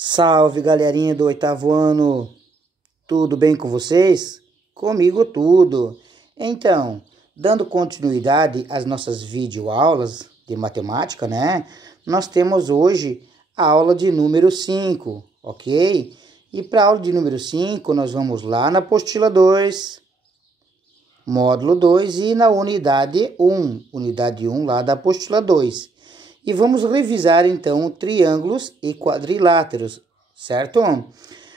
Salve, galerinha do oitavo ano, tudo bem com vocês? Comigo tudo. Então, dando continuidade às nossas videoaulas de matemática, né? Nós temos hoje a aula de número 5, ok? E para a aula de número 5, nós vamos lá na apostila 2, módulo 2 e na unidade 1 lá da apostila 2. E vamos revisar, então, triângulos e quadriláteros, certo?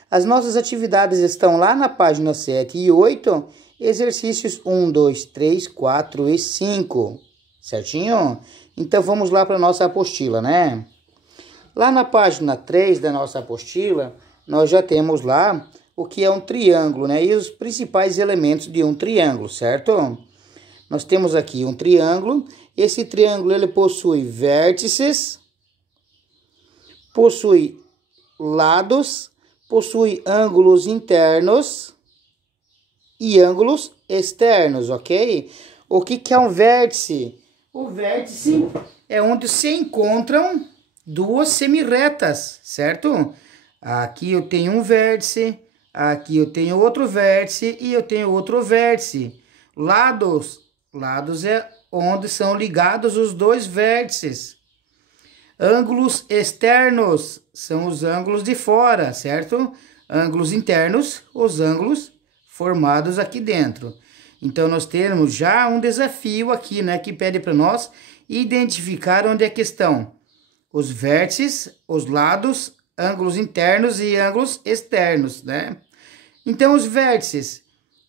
As nossas atividades estão lá na página 7 e 8, exercícios 1, 2, 3, 4 e 5, certinho? Então, vamos lá para a nossa apostila, né? Lá na página 3 da nossa apostila, nós já temos lá o que é um triângulo, né? E os principais elementos de um triângulo, certo? Nós temos aqui um triângulo. Esse triângulo ele possui vértices, possui lados, possui ângulos internos e ângulos externos, ok? O que é um vértice? O vértice é onde se encontram duas semirretas, certo? Aqui eu tenho um vértice, aqui eu tenho outro vértice e eu tenho outro vértice. Lados é onde são ligados os dois vértices. Ângulos externos são os ângulos de fora, certo? Ângulos internos, os ângulos formados aqui dentro. Então, nós temos já um desafio aqui, né? Que pede para nós identificar onde é que estão os vértices, os lados, ângulos internos e ângulos externos, né? Então, os vértices,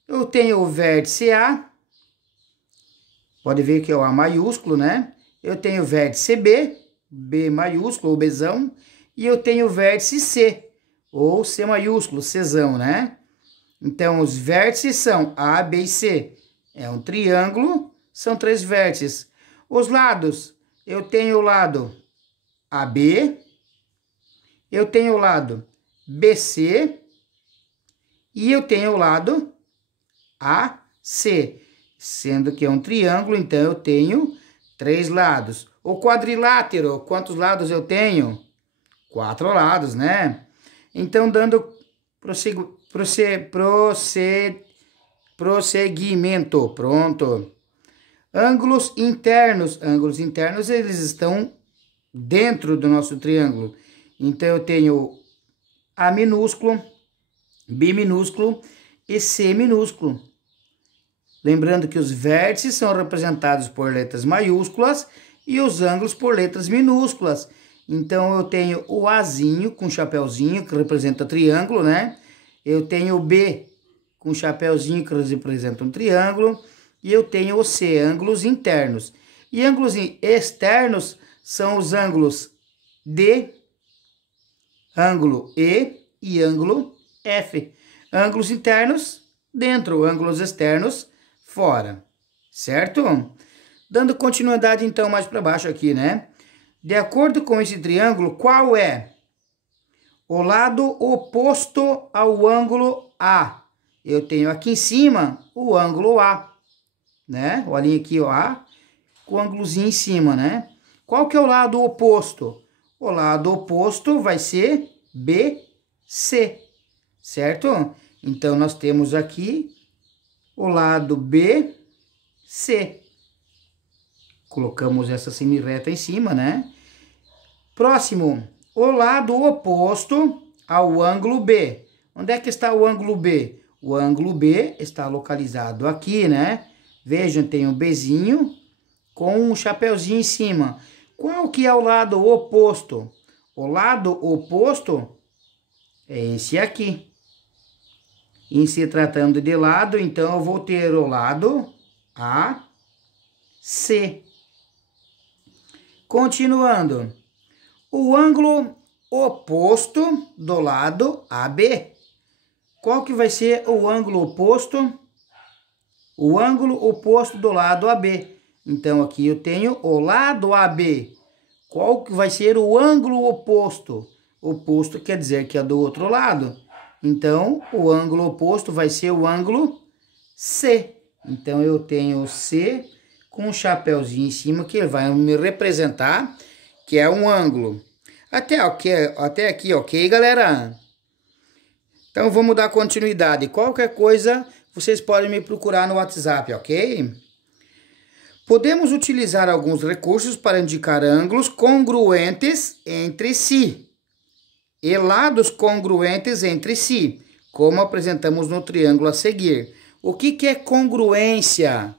eu tenho o vértice A, pode ver que é o A maiúsculo, né? Eu tenho o vértice B, B maiúsculo ou Bzão, e eu tenho o vértice C, ou C maiúsculo, Czão, né? Então, os vértices são A, B e C. É um triângulo, são três vértices. Os lados, eu tenho o lado AB, eu tenho o lado BC e eu tenho o lado AC. Sendo que é um triângulo, então eu tenho três lados. O quadrilátero, quantos lados eu tenho? 4 lados, né? Então, dando prosseguimento. Pronto. Ângulos internos. Ângulos internos, eles estão dentro do nosso triângulo. Então, eu tenho A minúsculo, B minúsculo e C minúsculo. Lembrando que os vértices são representados por letras maiúsculas e os ângulos por letras minúsculas. Então, eu tenho o Azinho com chapéuzinho, que representa triângulo, né? Eu tenho o B com chapéuzinho, que representa um triângulo. E eu tenho o C, ângulos internos. E ângulos externos são os ângulos D, ângulo E ângulo F. Ângulos internos, dentro. Ângulos externos, fora, certo? Dando continuidade, então, mais para baixo aqui, né? De acordo com esse triângulo, qual é o lado oposto ao ângulo A? Eu tenho aqui em cima o ângulo A, né? Olhem aqui, ó, A, com o ângulozinho em cima, né? Qual que é o lado oposto? O lado oposto vai ser BC, certo? Então, nós temos aqui o lado BC. Colocamos essa semirreta em cima, né? Próximo, o lado oposto ao ângulo B. Onde é que está o ângulo B? O ângulo B está localizado aqui, né? Vejam, tem um Bzinho com um chapéuzinho em cima. Qual que é o lado oposto? O lado oposto é esse aqui. Em se tratando de lado, então, eu vou ter o lado AC. Continuando. O ângulo oposto do lado AB. Qual que vai ser o ângulo oposto? O ângulo oposto do lado AB. Então, aqui eu tenho o lado AB. Qual que vai ser o ângulo oposto? Oposto quer dizer que é do outro lado. Então, o ângulo oposto vai ser o ângulo C. Então, eu tenho o C com um chapéuzinho em cima que vai me representar que é um ângulo. Até aqui, ok, galera? Então, vamos dar continuidade. Qualquer coisa, vocês podem me procurar no WhatsApp, ok? Podemos utilizar alguns recursos para indicar ângulos congruentes entre si e lados congruentes entre si, como apresentamos no triângulo a seguir. O que é congruência?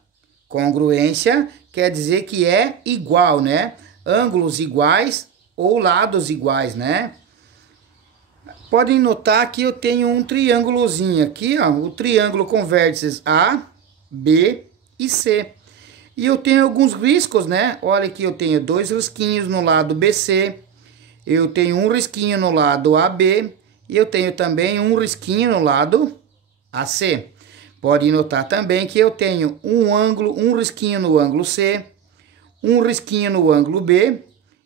Congruência quer dizer que é igual, né? Ângulos iguais ou lados iguais, né? Podem notar que eu tenho um triângulozinho aqui, ó, o triângulo com vértices A, B e C. E eu tenho alguns riscos, né? Olha aqui, eu tenho 2 risquinhos no lado BC, eu tenho um risquinho no lado AB e eu tenho também um risquinho no lado AC. Pode notar também que eu tenho um risquinho no ângulo C, um risquinho no ângulo B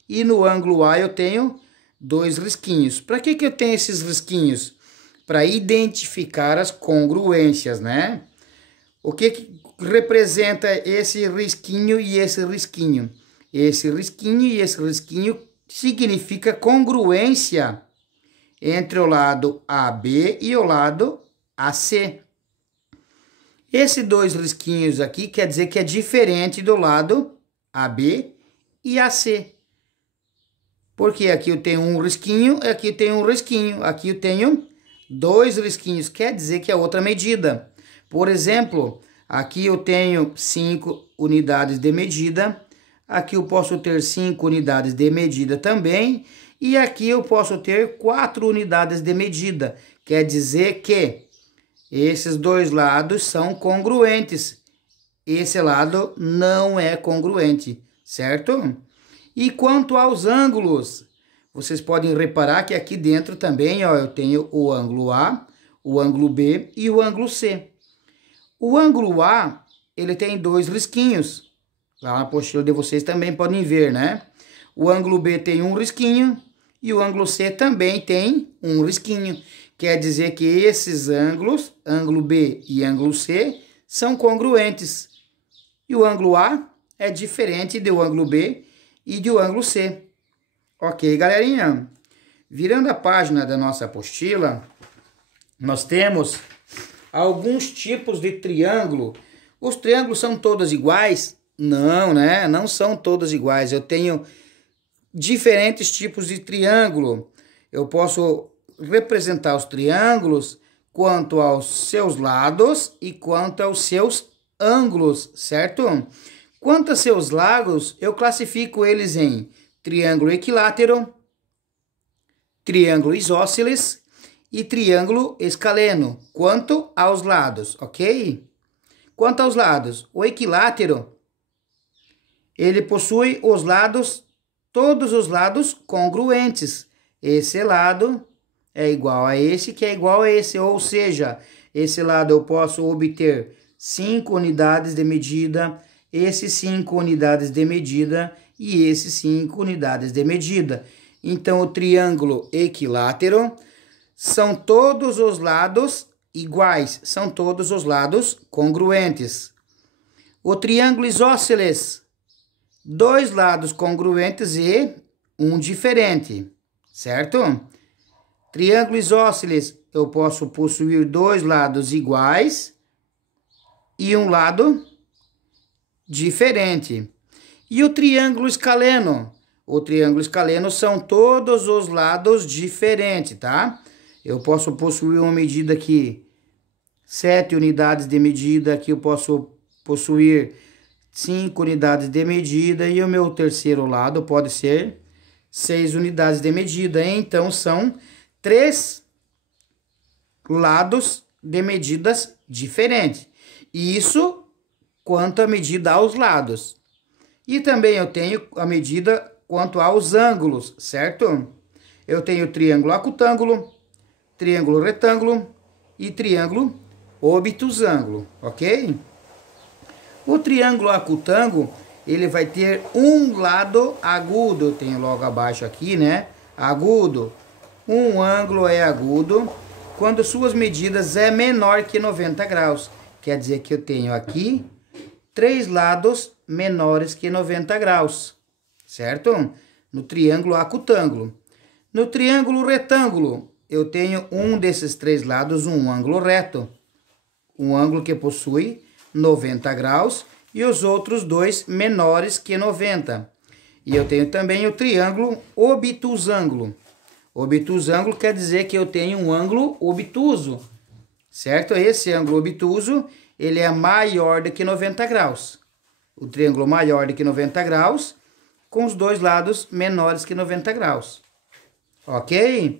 e no ângulo A eu tenho 2 risquinhos. Para que eu tenho esses risquinhos? Para identificar as congruências, né? O que representa esse risquinho e esse risquinho? Esse risquinho e esse risquinho significa congruência entre o lado AB e o lado AC. Esses 2 risquinhos aqui quer dizer que é diferente do lado AB e AC. Porque aqui eu tenho um risquinho, aqui eu tenho um risquinho, aqui eu tenho 2 risquinhos, quer dizer que é outra medida. Por exemplo, aqui eu tenho 5 unidades de medida, aqui eu posso ter 5 unidades de medida também, e aqui eu posso ter 4 unidades de medida. Quer dizer que esses 2 lados são congruentes. Esse lado não é congruente, certo? E quanto aos ângulos, vocês podem reparar que aqui dentro também, ó, eu tenho o ângulo A, o ângulo B e o ângulo C. O ângulo A, ele tem 2 risquinhos. Lá na apostila de vocês também podem ver, né? O ângulo B tem um risquinho e o ângulo C também tem um risquinho. Quer dizer que esses ângulos, ângulo B e ângulo C, são congruentes. E o ângulo A é diferente do ângulo B e do ângulo C. Ok, galerinha? Virando a página da nossa apostila, nós temos alguns tipos de triângulo. Os triângulos são todos iguais? Não, né? Não são todos iguais. Eu tenho diferentes tipos de triângulo. Eu posso representar os triângulos quanto aos seus lados e quanto aos seus ângulos, certo? Quanto a seus lados, eu classifico eles em triângulo equilátero, triângulo isósceles e triângulo escaleno, quanto aos lados, ok? Quanto aos lados, o equilátero, ele possui os lados, todos os lados congruentes. Esse lado é igual a esse, que é igual a esse, ou seja, esse lado eu posso obter 5 unidades de medida, esses 5 unidades de medida e esses 5 unidades de medida. Então, o triângulo equilátero são todos os lados iguais, são todos os lados congruentes. O triângulo isósceles, 2 lados congruentes e um diferente, certo? Triângulo isósceles, eu posso possuir 2 lados iguais e um lado diferente. E o triângulo escaleno? O triângulo escaleno são todos os lados diferentes, tá? Eu posso possuir uma medida aqui, 7 unidades de medida, aqui eu posso possuir 5 unidades de medida e o meu terceiro lado pode ser 6 unidades de medida. Então, são 3 lados de medidas diferentes. Isso quanto a medida aos lados. E também eu tenho a medida quanto aos ângulos, certo? Eu tenho triângulo acutângulo, triângulo retângulo e triângulo obtusângulo, ok? O triângulo acutângulo, ele vai ter um lado agudo, eu tenho logo abaixo aqui, né? Agudo. Um ângulo é agudo quando suas medidas é menor que 90 graus. Quer dizer que eu tenho aqui 3 lados menores que 90 graus, certo? No triângulo acutângulo. No triângulo retângulo, eu tenho um desses três lados, um ângulo reto. Um ângulo que possui 90 graus e os outros dois menores que 90. E eu tenho também o triângulo obtusângulo. Obtusângulo quer dizer que eu tenho um ângulo obtuso, certo? Esse ângulo obtuso, ele é maior do que 90 graus. O triângulo maior do que 90 graus, com os dois lados menores que 90 graus. Ok?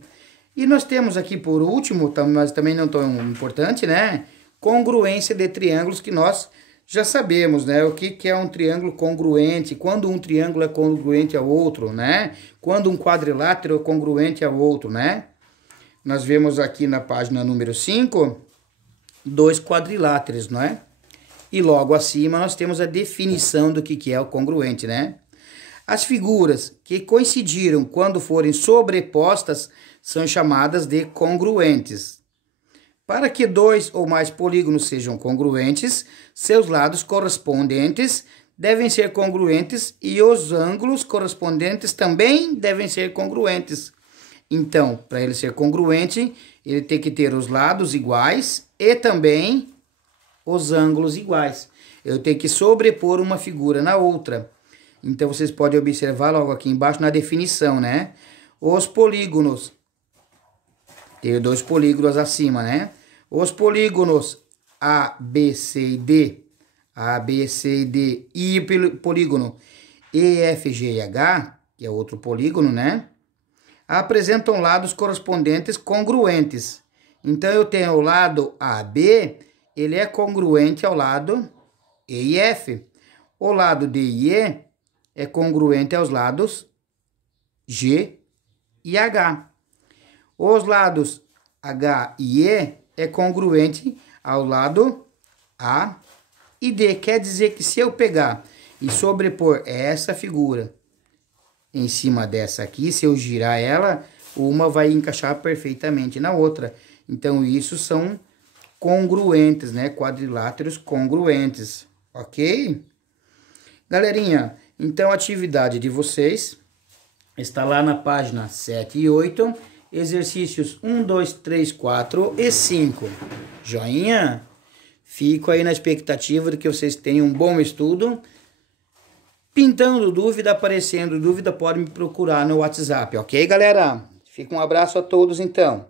E nós temos aqui por último, mas também não tão importante, né? Congruência de triângulos, que nós já sabemos, né? O que é um triângulo congruente, quando um triângulo é congruente ao outro, né? Quando um quadrilátero é congruente ao outro, né? Nós vemos aqui na página número 5, dois quadriláteros, não é? E logo acima nós temos a definição do que é o congruente, né? As figuras que coincidiram quando forem sobrepostas são chamadas de congruentes. Para que dois ou mais polígonos sejam congruentes, seus lados correspondentes devem ser congruentes e os ângulos correspondentes também devem ser congruentes. Então, para ele ser congruente, ele tem que ter os lados iguais e também os ângulos iguais. Eu tenho que sobrepor uma figura na outra. Então, vocês podem observar logo aqui embaixo na definição, né? Os polígonos. Tem dois polígonos acima, né? Os polígonos A, B, C e D. A, B, C e D. E o polígono E, F, G e H, que é outro polígono, né? Apresentam lados correspondentes congruentes. Então, eu tenho o lado AB, ele é congruente ao lado E e F. O lado D e E é congruente aos lados G e H. Os lados H e E é congruente ao lado A e D. Quer dizer que se eu pegar e sobrepor essa figura em cima dessa aqui, se eu girar ela, uma vai encaixar perfeitamente na outra. Então, isso são congruentes, né? Quadriláteros congruentes, ok? Galerinha, então a atividade de vocês está lá na página 7 e 8, exercícios 1, 2, 3, 4 e 5. Joinha? Fico aí na expectativa de que vocês tenham um bom estudo. Pintando dúvida, aparecendo dúvida, pode me procurar no WhatsApp, ok, galera? Fica um abraço a todos, então.